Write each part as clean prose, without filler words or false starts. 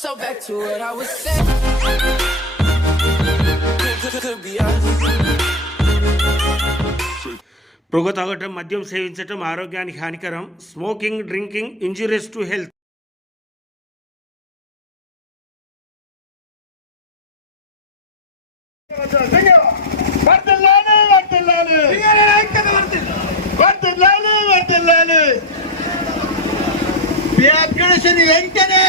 So back to what I was saying. Could be us. పొగ తాగటం, మద్యం సేవించటం ఆరోగ్యానికి హానికరం. Smoking, drinking injurious to health. వెంటనే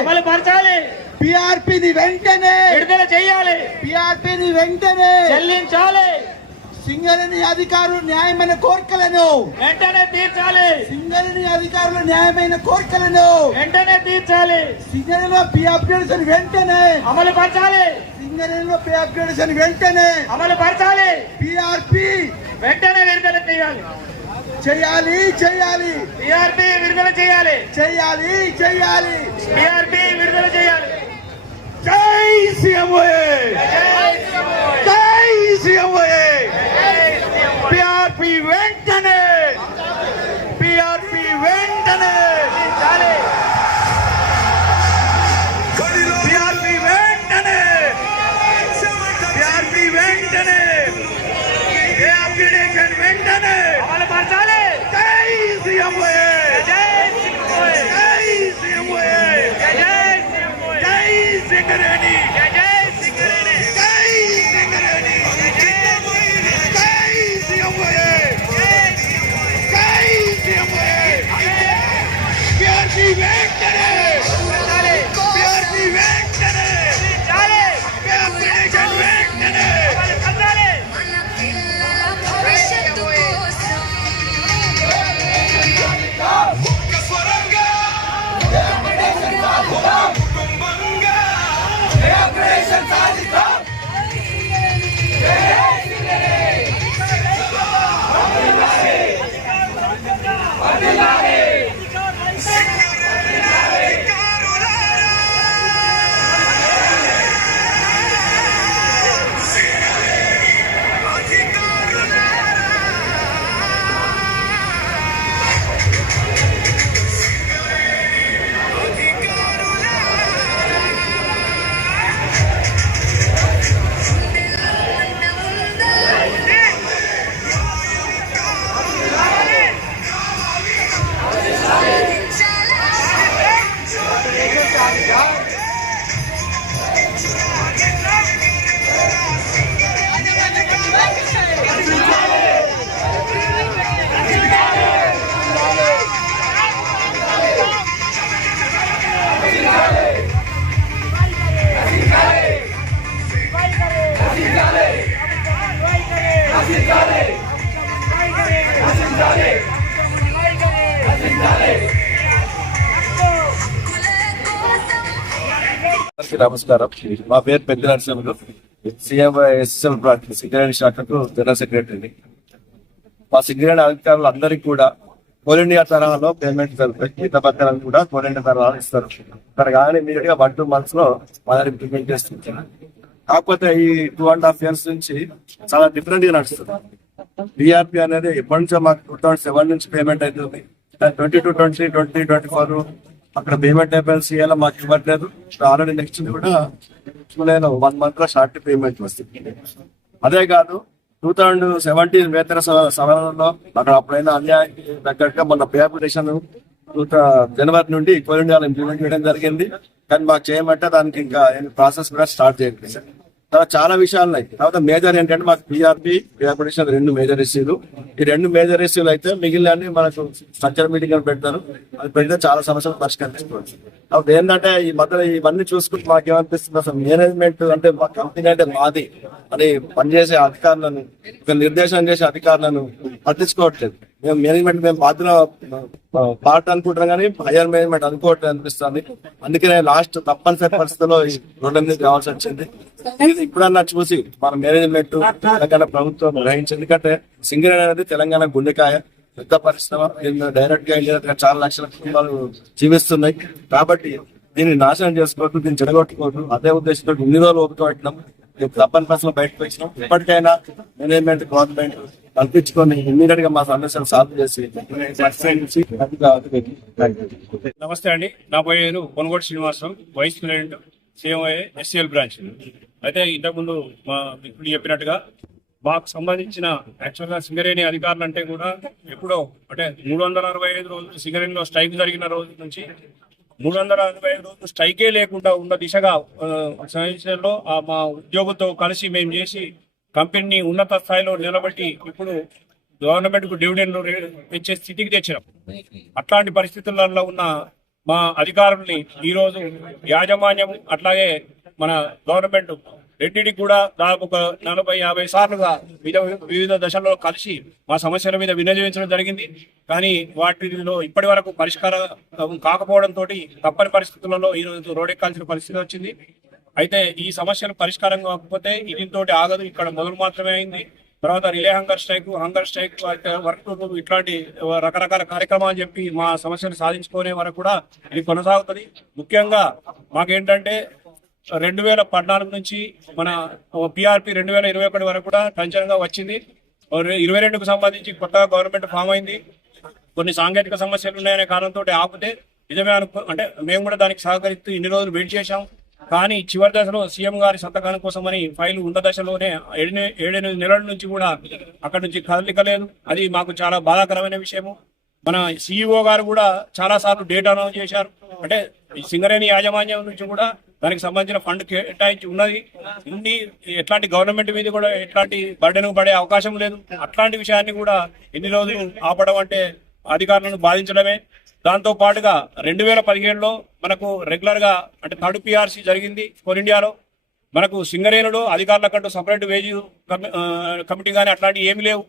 అమలు పరచాలి. పిఆర్పిని వెంటనే విడుదల చేయాలి. పిఆర్పిని వెంటనే చెల్లించాలి. సింగరేణి అధికారులు న్యాయమైన కోరికలను వెంటనే తీర్చాలి. సింగరేణి అధికారుల న్యాయమైన కోరికలను వెంటనే తీర్చాలి. సింగరేణిలో పే అప్గ్రేడేషన్ వెంటనే అమలు పరచాలి. సింగరేణిలో పే అప్గ్రేడేషన్ వెంటనే అమలు పరచాలి. పిఆర్పి వెంటనే విడుదల చేయాలి. చేయాలి చేయాలి పిఆర్పి విడుదల చేయాలి. చేయాలి చేయాలి పిఆర్పి విడుదల చేయాలి. జై సీఎంఓఏ, జై సీఎంఓఏ. పిఆర్పి వెంటనే, పిఆర్పి వెంటనే, పిఆర్పి వెంటనే, పిఆర్పి వెంటనే, అప్గ్రేడేషన్ వెంటనే అమలు పరచాలి. జై సీఎంఓఏ, జై సింగరేణి. జై సీఎంఓఏ, జై సింగరేణి. జై సింగరేణి, జై సింగరేణి. జై సింగరేణి, జై సీఎంఓఏ, జై సీఎంఓఏ. పిఆర్పి వెంటనే, పిఆర్పి వెంటనే, చాలి. అప్గ్రేడేషన్ వెంటనే. అమలు పరచాలి. నమస్కారం. మా పేరు పెద్ద నరసింహులు. సీఎం ఎస్ఎస్ఎల్ సింగరేణి శాఖకు జనరల్ సెక్రటరీని. మా సింగరేణి అధికారులు అందరికీ కూడా కోల్ ఇండియా తరహాలో పేమెంట్ జరుగుతాయి. మిగతా పత్రాలను కూడా కోల్ ఇండియా తరహాలో ఇస్తారు. ఇక్కడ కానీ ఇమీడియట్ గా 1-2 months లో మా దగ్గర ఇంప్లిమెంట్ చేస్తుంది. కాకపోతే ఈ 2.5 years నుంచి చాలా డిఫరెంట్ గా నడుస్తుంది. బిఆర్పి అనేది ఎప్పటి నుంచో మాకు 2007 నుంచి పేమెంట్ అవుతుంది. 22, 20, 24 అక్కడ పేమెంట్ అయిపోయిన సీఏలో మాకు ఇవ్వట్లేదు. ఆల్రెడీ నెక్స్ట్ కూడా 1 month లో షార్ట్ పేమెంట్ వస్తుంది. అదే కాదు 2017 వేతన సవరణలో అక్కడ అప్పుడైనా అన్యాయానికి తగ్గట్టుగా మన పే అప్లికేషన్ జనవరి నుండి కోల్ ఇండియాలో ఇంప్లిమెంట్ చేయడం జరిగింది. కానీ మాకు చేయమంటే దానికి ఇంకా ప్రాసెస్ కూడా స్టార్ట్ చేయట్లేదు. తర్వాత చాలా విషయాలు ఉన్నాయి. తర్వాత మేజర్ ఏంటంటే మాకు పిఆర్పి అప్లికేషన్ 2 మేజర్ ఇష్యూలు. ఈ 2 మేజర్ ఇష్యూలు అయితే మిగిలిన మనకు స్ట్రక్చర్ మీటింగ్ అని పెడతారు. అది పెడితే చాలా సమస్యలు పరిష్కరించుకోవచ్చు. కాబట్టి ఏంటంటే ఈ మధ్యలో ఇవన్నీ చూసుకుంటే మాకేమనిపిస్తుంది, అసలు మేనేజ్మెంట్ అంటే మా కంపెనీ అంటే మాది అని పనిచేసే అధికారులను, నిర్దేశం చేసే అధికారులను పట్టించుకోవట్లేదు. మేము బాధ్యత పార్ట్ అనుకుంటాం కానీ హైయర్ మేనేజ్మెంట్ అనుకోవట్లేదు అనిపిస్తుంది. అందుకనే లాస్ట్ తప్పనిసరి పరిస్థితుల్లో ఈ రోడ్ల మీద రావాల్సి వచ్చింది. ఇది ఇప్పుడన్నా చూసి మన మేనేజ్మెంట్ తెలంగాణ ప్రభుత్వం గ్రహించింది. ఎందుకంటే సింగరేణి అనేది తెలంగాణ గుండెకాయ, పెద్ద పరిశ్రమ. దీన్ని డైరెక్ట్ గా ఇండైరెక్ట్ గా చాలా లక్షల కుటుంబాలు జీవిస్తున్నాయి. కాబట్టి దీన్ని నాశనం చేసుకోవద్దు, దీన్ని చెడగొట్టుకోవద్దు. అదే ఉద్దేశంతో ఇన్ని రోజులు ఓపిక పెట్టినాం. తప్పని పరిస్థితుల్లో బయటకు వచ్చినాం. ఇప్పటికైనా మేనేజ్మెంట్ గవర్నమెంట్ కల్పించుకొని ఇమ్మీడియట్ గా మా సమస్యను సాల్వ్ చేసి నమస్తే అండి, నా పేరు Konugodu Srinivasarao, vice president CMI SCL branch. అయితే ఇంతకుముందు మా ఇప్పుడు చెప్పినట్టుగా మాకు సంబంధించిన యాక్చువల్గా సింగరేణి అధికారులు అంటే కూడా ఎప్పుడో అంటే 365 రోజులు సింగరేణిలో స్ట్రైక్ జరిగిన రోజు నుంచి 365 రోజులు స్ట్రైకే లేకుండా ఉన్న దిశగా సంవత్సరంలో మా ఉద్యోగులతో కలిసి మేము చేసి కంపెనీని ఉన్నత స్థాయిలో నిలబెట్టి ఇప్పుడు గవర్నమెంట్ కు డివిడెండ్లు ఇచ్చే స్థితికి తెచ్చినాం. అట్లాంటి పరిస్థితులలో ఉన్న మా అధికారుల్ని ఈరోజు యాజమాన్యం అట్లాగే మన గవర్నమెంట్ రెండింటికి కూడా దాదాపు ఒక 40-50 సార్లుగా వివిధ దశల్లో కలిసి మా సమస్యల మీద వినియోగించడం జరిగింది. కానీ వాటిలో ఇప్పటి వరకు పరిష్కారం కాకపోవడంతో తప్పని పరిస్థితులలో ఈరోజు రోడ్డెక్కాల్సిన పరిస్థితి వచ్చింది. అయితే ఈ సమస్యలు పరిష్కారం కాకపోతే దీంతో ఆగదు, ఇక్కడ మొదలు మాత్రమే అయింది. తర్వాత రిలే హంగర్ స్ట్రైక్ వర్క్ ఇట్లాంటి రకరకాల కార్యక్రమాలు చెప్పి మా సమస్యలు సాధించుకునే వరకు కూడా ఇది కొనసాగుతుంది. ముఖ్యంగా మాకేంటంటే 2014 నుంచి మన పిఆర్పి 2021 వరకు కూడా టంచనగా వచ్చింది. 22కు సంబంధించి కొత్తగా గవర్నమెంట్ ఫామ్ అయింది. కొన్ని సాంకేతిక సమస్యలు ఉన్నాయనే కారణంతో ఆపితే నిజమే అంటే మేము కూడా దానికి సహకరిస్తూ ఇన్ని రోజులు వెయిట్ చేశాం. కానీ చివరి దశలో సీఎం గారి సంతకాలం కోసమని ఫైల్ ఉన్న దశలోనే 7-8 నెలల నుంచి కూడా అక్కడి నుంచి కదలిక లేదు. అది మాకు చాలా బాధాకరమైన విషయము. మన సిఇఓ గారు కూడా చాలా సార్లు డేట్ అనౌన్స్ చేశారు. అంటే సింగరేణి యాజమాన్యం నుంచి కూడా దానికి సంబంధించిన ఫండ్ కేటాయించి ఉన్నది. ఎట్లాంటి గవర్నమెంట్ మీద కూడా ఎట్లాంటి బర్డెన్ పడే అవకాశం లేదు. అట్లాంటి విషయాన్ని కూడా ఎన్ని రోజులు ఆపడం అంటే అధికారులను బాధించడమే. దాంతో పాటుగా 2017లో మనకు రెగ్యులర్ గా అంటే 3rd PRC జరిగింది కోల్ ఇండియాలో. మనకు సింగరేణులో అధికారుల కంటూ సపరేట్ వేజ్ కమిటీ కానీ అట్లాంటివి ఏమి లేవు.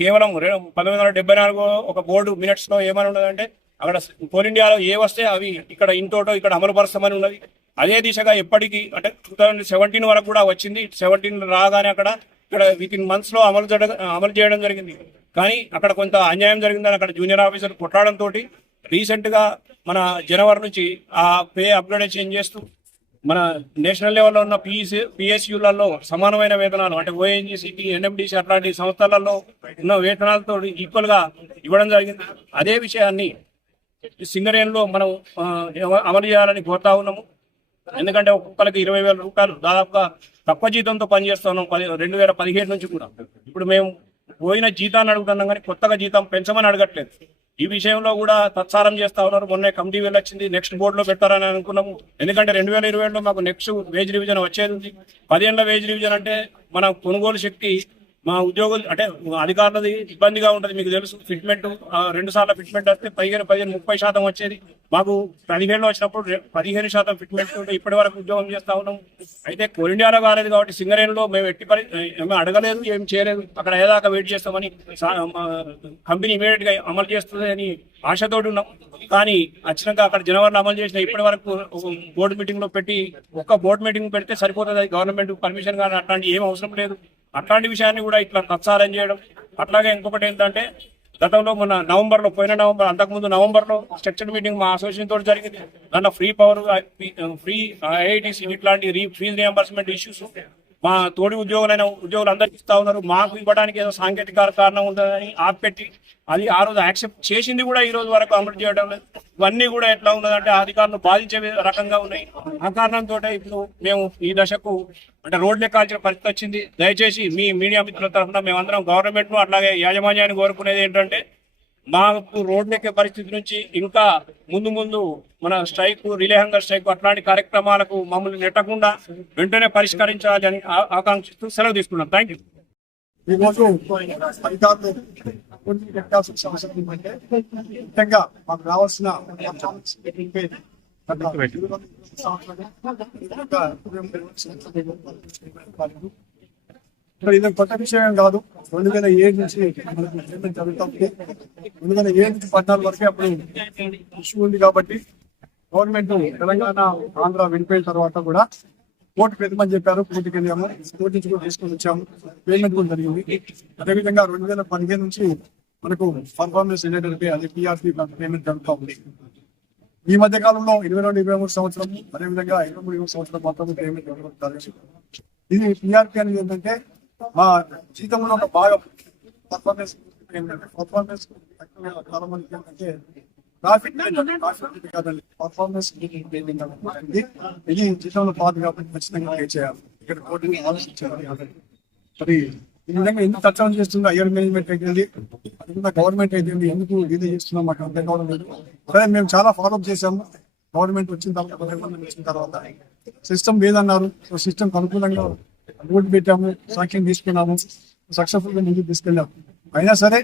కేవలం 1974 ఒక బోర్డు మినిట్స్ లో ఏమని ఉన్నదంటే అక్కడ కోల్ ఇండియాలో ఏ వస్తే అవి ఇక్కడ ఇంటోటో ఇక్కడ అమలు పరుస్తామని ఉన్నది. అదే దిశగా ఎప్పటికీ అంటే 2017 వరకు కూడా వచ్చింది. 17 రాగానే ఇక్కడ వితిన్ మంత్స్ లో అమలు చేయడం జరిగింది. కానీ అక్కడ కొంత అన్యాయం జరిగిందని అక్కడ జూనియర్ ఆఫీసర్ కొట్టడంతో రీసెంట్ గా మన జనవరి నుంచి ఆ పే అప్గ్రేడేషన్ చేస్తూ మన నేషనల్ లెవెల్లో ఉన్న పిఎస్యులలో సమానమైన వేతనాలు అంటే ఓఎన్జీసీ, ఎన్ఎండిసి అట్లాంటి సంస్థలలో ఉన్న వేతనాలతో ఈక్వల్ గా ఇవ్వడం జరిగింది. అదే విషయాన్ని సింగరేణిలో మనం అమలు చేయాలని కోరుతా ఉన్నాము. ఎందుకంటే ఒక్కొక్కరికి 20,000 రూపాయలు దాదాపుగా తక్కువ జీతంతో పనిచేస్తున్నాం 2017 నుంచి కూడా. ఇప్పుడు మేము పోయిన జీతాన్ని అడుగుతున్నాం కానీ కొత్తగా జీతం పెంచమని అడగట్లేదు. ఈ విషయంలో కూడా తత్సారం చేస్తా ఉన్నారు. మొన్న కమిటీ వెళ్ళొచ్చింది, నెక్స్ట్ బోర్డులో పెట్టారని అనుకున్నాము. ఎందుకంటే 2027లో మాకు నెక్స్ట్ వేజ్ రివిజన్ వచ్చేది ఉంది. 10 ఏళ్ల వేజ్ రివిజన్ అంటే మన కొనుగోలు శక్తి మా ఉద్యోగులు అంటే అధికారులది ఇబ్బందిగా ఉంటుంది. మీకు తెలుసు, ఫిట్మెంట్ 2 సార్లు ఫిట్మెంట్ వస్తే 15-30% వచ్చేది. మాకు 15 వచ్చినప్పుడు 15% ఫిట్మెంట్ ఇప్పటి వరకు ఉద్యోగం చేస్తా ఉన్నాం. అయితే కోల్ ఇండియాలో కాలేదు కాబట్టి సింగరేణిలో మేము ఏమీ అడగలేదు, ఏం చేయలేదు. అక్కడ ఏదాకా వెయిట్ చేస్తామని కంపెనీ ఇమీడియట్ గా అమలు చేస్తుంది అని ఆశతోటి ఉన్నాం. కానీ వచ్చినాక అక్కడ జనవరిలో అమలు చేసిన ఇప్పటి వరకు బోర్డు మీటింగ్ లో పెట్టి ఒక్క బోర్డు మీటింగ్ పెడితే సరిపోతుంది. గవర్నమెంట్ పర్మిషన్ కానీ అట్లాంటి ఏం అవసరం లేదు. అట్లాంటి విషయాన్ని కూడా ఇట్లా తత్సారం చేయడం. అట్లాగే ఇంకొకటి ఏంటంటే గతంలో పోయిన నవంబర్ అంతకుముందు నవంబర్లో స్ట్రక్చర్ మీటింగ్ మా అసోసియేషన్ తోటి జరిగింది. దాంట్లో ఫ్రీ పవర్, ఫ్రీ ఐఐటీసీ ఇట్లాంటి ఫీజు రియంబర్స్మెంట్ ఇష్యూస్ మా తోటి ఉద్యోగులు అందరికి ఇస్తా ఉన్నారు. మాకు ఇవ్వడానికి ఏదో సాంకేతిక కారణం ఉందని ఆపెట్టి అది ఆ రోజు యాక్సెప్ట్ చేసింది కూడా ఈ రోజు వరకు అమలు చేయడం లేదు. ఇవన్నీ కూడా ఎట్లా ఉన్నదంటే అధికారులు బాధించే రకంగా ఉన్నాయి. ఆ కారణంతో ఇప్పుడు మేము ఈ దశకు అంటే రోడ్లు ఎక్కాల్సిన పరిస్థితి వచ్చింది. దయచేసి మీ మీడియా మిత్రుల తరఫున మేమందరం గవర్నమెంట్ ను అట్లాగే యాజమాన్యాన్ని కోరుకునేది ఏంటంటే మాకు రోడ్లు ఎక్కే పరిస్థితి నుంచి ఇంకా ముందు మన స్ట్రైక్, రిలే హంగర్ స్ట్రైక్ అట్లాంటి కార్యక్రమాలకు మమ్మల్ని నెట్టకుండా వెంటనే పరిష్కరించాలని ఆకాంక్షిస్తూ సెలవు తీసుకున్నాం. Thank you. ఈరోజు అధికారులు కొన్ని పెట్టాల్సిన సమస్యలు ఏమంటే ముఖ్యంగా మాకు రావాల్సిన ఇది కొత్త విషయం కాదు. 2007 నుంచి మనకు పేమెంట్ జరుగుతూ ఉంది. 2007 నుంచి 14 వరకే అప్పుడు ఇష్యూ ఉంది. కాబట్టి గవర్నమెంట్ తెలంగాణ, ఆంధ్ర విడిపోయిన తర్వాత కూడా కోర్టు పెద్దమని చెప్పారు. కోర్టుకి వెళ్ళాము, కోర్టు నుంచి కూడా తీసుకొని వచ్చాము. పేమెంట్ కూడా జరిగింది. అదేవిధంగా 2015 నుంచి మనకు పర్ఫార్మెన్స్ రిలేటెడ్ అదే పిఆర్పి పేమెంట్ జరుగుతూ ఉంది. ఈ మధ్య కాలంలో 22-23 సంవత్సరం, అదేవిధంగా 23-24 సంవత్సరం మాత్రం పేమెంట్ జరగడం జరిగింది. ఇది పిఆర్పి అనేది ఏంటంటే మా జీతంలో ఒక భాగం. పర్ఫార్మెన్స్ చాలా మందికి ఏంటంటే ప్రాఫిట్ కాదండి, పర్ఫార్మెన్స్ ఇది జీతంలో పాటు కాబట్టి ఖచ్చితంగా పే చేయాలి. ఇక్కడ కోర్టుని ఆలోచించాలి. మరి ఈ విధంగా ఎందుకు చర్చలు చేస్తుందో హైయర్ మేనేజ్మెంట్ అయితే అది గవర్నమెంట్ అయితే ఎందుకు ఇది చేస్తున్నాం మాకు అర్థం కావడం లేదు. సరే మేము చాలా ఫాలోఅప్ చేసాము. గవర్నమెంట్ వచ్చిన తర్వాత సిస్టమ్ లేదన్నారు. సో సిస్టమ్ అనుకూలంగా రోడ్డు పెట్టాము, సాక్ష్యం తీసుకున్నాము, సక్సెస్ఫుల్ గా ముందుకు తీసుకెళ్ళాము. అయినా సరే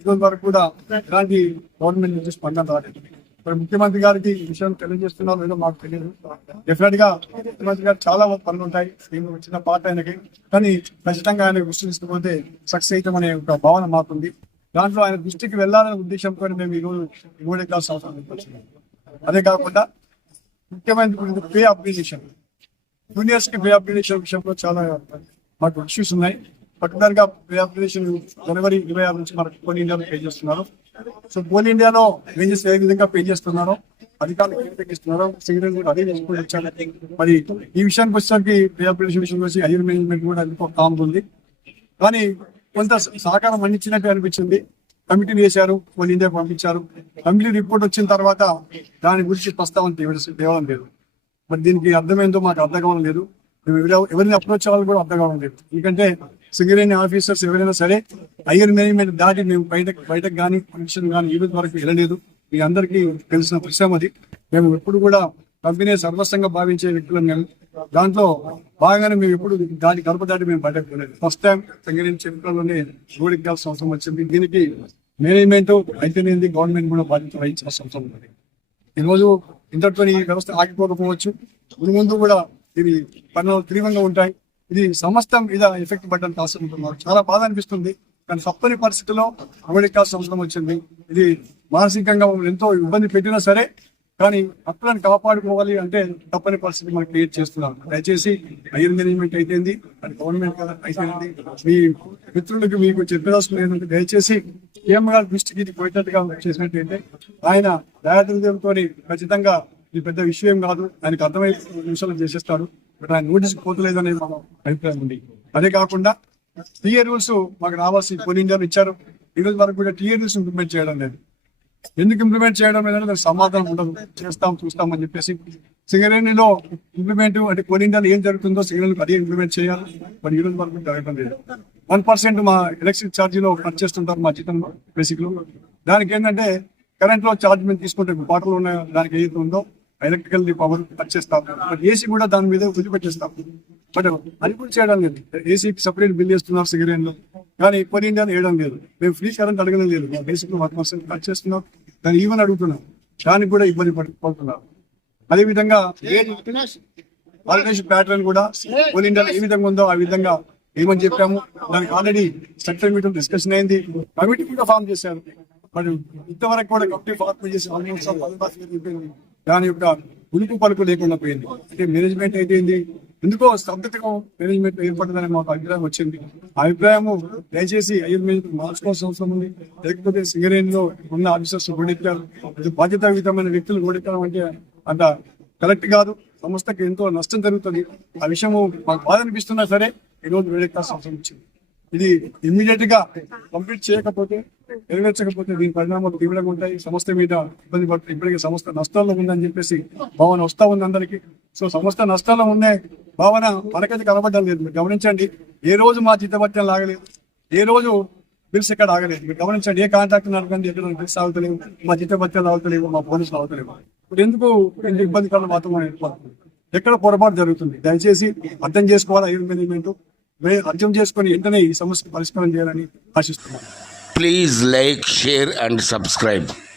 ఈరోజు వరకు కూడా ఇలాంటి గవర్నమెంట్ నుంచి స్పందన రాలేదు. మరి ముఖ్యమంత్రి గారికి ఈ విషయం తెలియజేస్తున్నారు లేదో మాకు తెలియదు. డెఫినెట్ గా ముఖ్యమంత్రి గారు చాలా పనులు ఉంటాయి, దీనికి వచ్చిన పార్ట్ ఆయనకి, కానీ ఖచ్చితంగా ఆయన దృష్టి తీసుకుపోతే సక్సెస్ అవుతామనే ఒక భావన మాకుంది. దాంట్లో ఆయన దృష్టికి వెళ్లాలనే ఉద్దేశంతో మేము ఈరోజు ఇవ్వడే కావాల్సిన అవసరం వచ్చింది. అదే కాకుండా ముఖ్యమైన పే అప్గ్రేడేషన్, జూనియర్స్ కి పే అప్గ్రేడేషన్ విషయంలో చాలా మాకు ఇష్యూస్ ఉన్నాయి. పర్టికులర్ గా పే అప్గ్రేడేషన్ జనవరి 26 నుంచి మనకు కోల్ ఇండియాలో పే చేస్తున్నారు. సో కోల్ ఇండియాలో వేజెస్ ఏ విధంగా పే చేస్తున్నారో అధికారులు ఇస్తున్నారు, సిగరెట్ కూడా అదే చేసుకుని వచ్చారు. మరి ఈ విషయానికి వచ్చేసరికి పే అప్గ్రేడేషన్ విషయంలో వచ్చి హైయర్ మేనేజ్మెంట్ కూడా ఎంతో కామ్ ఉంది. కానీ కొంత సహకారం అందించినట్టు అనిపించింది. కమిటీని వేశారు, కోల్ ఇండియా పంపించారు. కమిటీ రిపోర్ట్ వచ్చిన తర్వాత దాని గురించి ప్రస్తావన తేవడం లేదు. మరి దీనికి అర్థమైందో మాకు అర్థం కావడం లేదు. ఎవరిని అప్రోచ్ అవ్వాలి కూడా అర్థం కావడం లేదు. ఎందుకంటే సింగరేణి ఆఫీసర్స్ ఎవరైనా సరే హైయర్ మేనేజ్మెంట్ దాటి మేము బయటకు కానీ ఫంక్షన్ కానీ ఈ రోజు వరకు వెళ్ళలేదు. మీ అందరికీ తెలిసిన విషయం అది. మేము ఎప్పుడు కూడా కంపెనీ సర్వస్వంగా భావించే వ్యక్తులు మేము. దాంట్లో బాగానే మేము ఎప్పుడు దాటి గడప దాటి మేము బయటకు పోలేదు. ఫస్ట్ టైం సింగరేణి చరిత్రలోనే రోడ్డెక్కాల్సిన అవసరం వచ్చింది. దీనికి మేనేజ్మెంట్ అయితేనేది గవర్నమెంట్ కూడా బాధ్యత వహించాల్సిన అవసరం ఉంది. ఈరోజు ఇంతటితో ఈ వ్యవస్థ ఆగిపోకపోవచ్చు. ముందు కూడా ఇది పనులు తీవ్రంగా ఉంటాయి. ఇది సమస్తం మీద ఎఫెక్ట్ పడ్డానికి అవసరం ఉంటున్నారు. చాలా బాధ అనిపిస్తుంది. కానీ తప్పని పరిస్థితుల్లో అమలుకాల్సిన అవసరం వచ్చింది. ఇది మానసికంగా ఎంతో ఇబ్బంది పెట్టినా సరే కానీ హక్కులను కాపాడుకోవాలి అంటే తప్పని పరిస్థితి మనం క్రియేట్ చేస్తున్నాం. దయచేసి హైయర్ మేనేజ్మెంట్ అయితేంది, గవర్నమెంట్ అయితేంది, మీ మిత్రులకు మీకు చెప్పదలుచుకుని ఏంటంటే దయచేసి సీఎం గారి దృష్టికి ఇది పోయేటట్టుగా చేసినట్టయితే ఆయన దయాదృఢంతో ఖచ్చితంగా ఇది పెద్ద విషయం కాదు, ఆయనకు అర్థమయ్యే విషయాలు చేసేస్తాడు. బట్ ఆయన నోటీస్ పోతలేదనే మన అభిప్రాయం ఉంది. అదే కాకుండా టీఏ రూల్స్ మాకు రావాల్సి కోల్ ఇండియాలో ఇచ్చారు. ఈ రోజు వరకు కూడా టీఏ రూల్స్ ఇంప్లిమెంట్ చేయడం లేదు. ఎందుకు ఇంప్లిమెంట్ చేయడం లేదంటే దానికి సమాధానం ఉండదు. చూస్తాం అని చెప్పేసి సింగరేణిలో ఇంప్లిమెంట్ అంటే కోల్ ఇండియాలో ఏం జరుగుతుందో సింగరేణికి అదే ఇంప్లిమెంట్ చేయాలి. బట్ ఈ రోజు వరకు జరగడం లేదు. 1% మా ఎలక్ట్రిక్ ఛార్జీలో కట్ చేస్తుంటారు మా జీతం బేసిక్ లో. దానికి ఏంటంటే కరెంట్ లో ఛార్జ్ మేము తీసుకుంటే బాటలు ఉన్న దానికి ఏదైతే ఉందో ఎలక్ట్రికల్ పవర్ కట్ చేస్తాం. బట్ ఏసీ కూడా దాని మీద వదిలిపెట్టేస్తాం. బట్ అది కూడా చేయడం లేదు. ఏసీకి సపరేట్ బిల్ చేస్తున్నారు సింగరేణిలో, కానీ కోల్ ఇండియాలో వేయడం లేదు. మేము ఫ్రీ కరెంట్ అడగడం లేదు. బేసిక్ 1% కట్ చేస్తున్నాం, దాన్ని ఈవెన్ అడుగుతున్నాం. దానికి కూడా ఇబ్బంది పడుతున్నారు. అదేవిధంగా ఆర్గనైజేషన్ ప్యాటర్న్ కూడా కోల్ ఇండియాలో ఏ విధంగా ఉందో ఆ విధంగా ఏమని చెప్పాము. దానికి ఆల్రెడీ స్ట్రక్చర్ మీటింగ్ డిస్కషన్ అయింది. కమిటీ కూడా ఫామ్ చేశారు. మరి ఇంతవరకు కూడా కమిటీ ఫార్మ్ చేసి దాని యొక్క ఉనికి పలుకు లేకుండా పోయింది. అంటే మేనేజ్మెంట్ అయితే ఎందుకో స్తబ్దతగా మేనేజ్మెంట్ ఏర్పడదని మాకు అభిప్రాయం వచ్చింది. ఆ అభిప్రాయము దయచేసి హైయర్ మేనేజ్మెంట్ మార్చుకోవాల్సిన అవసరం ఉంది. లేకపోతే సింగరేణిలో ఉన్న ఆఫీసర్స్ రోడ్డెక్కారు, బాధ్యతాయుతమైన వ్యక్తులు రోడ్డెక్కడం అంటే అంత కరెక్ట్ కాదు. సంస్థకి ఎంతో నష్టం జరుగుతుంది. ఆ విషయము మాకు బాధ అనిపిస్తున్నా సరే ఈరోజు రోడ్డెక్కాల్సిన అవసరం వచ్చింది. ఇది ఇమ్మీడియట్ గా కంప్లీట్ చేయకపోతే నెరవేర్చకపోతే దీని పరిణామాలు తీవ్రంగా ఉంటాయి. సంస్థ మీద ఇబ్బంది పడుతుంది. ఇప్పటికే సంస్థ నష్టాల్లో ఉందని చెప్పేసి భావన వస్తా ఉంది అందరికి. సో సంస్థ నష్టాల్లో ఉండే భావన మనకైతే కనబడ్డం లేదు. మీరు గమనించండి, ఏ రోజు మా జీతభత్యం లాగలేదు, ఏ రోజు బిల్స్ ఎక్కడ ఆగలేదు. మీరు గమనించండి, ఏ కాంట్రాక్టర్ అడగండి ఎక్కడ బిల్స్ ఆగుతలేవు, మా జీతభత్యాలు ఆగుతలేవు, మా పోలీసులు ఆగుతలేవు. ఇప్పుడు ఎందుకు ఇబ్బందికరమైన వాతావరణం ఏర్పడుతుంది? ఎక్కడ పొరపాటు జరుగుతుంది? దయచేసి అర్థం చేసుకోవాలి. హైయర్ మేనేజ్మెంట్ అర్థం చేసుకుని వెంటనే ఈ సమస్యకు పరిష్కారం చేయాలని ఆశిస్తున్నాను. Please like, share and subscribe.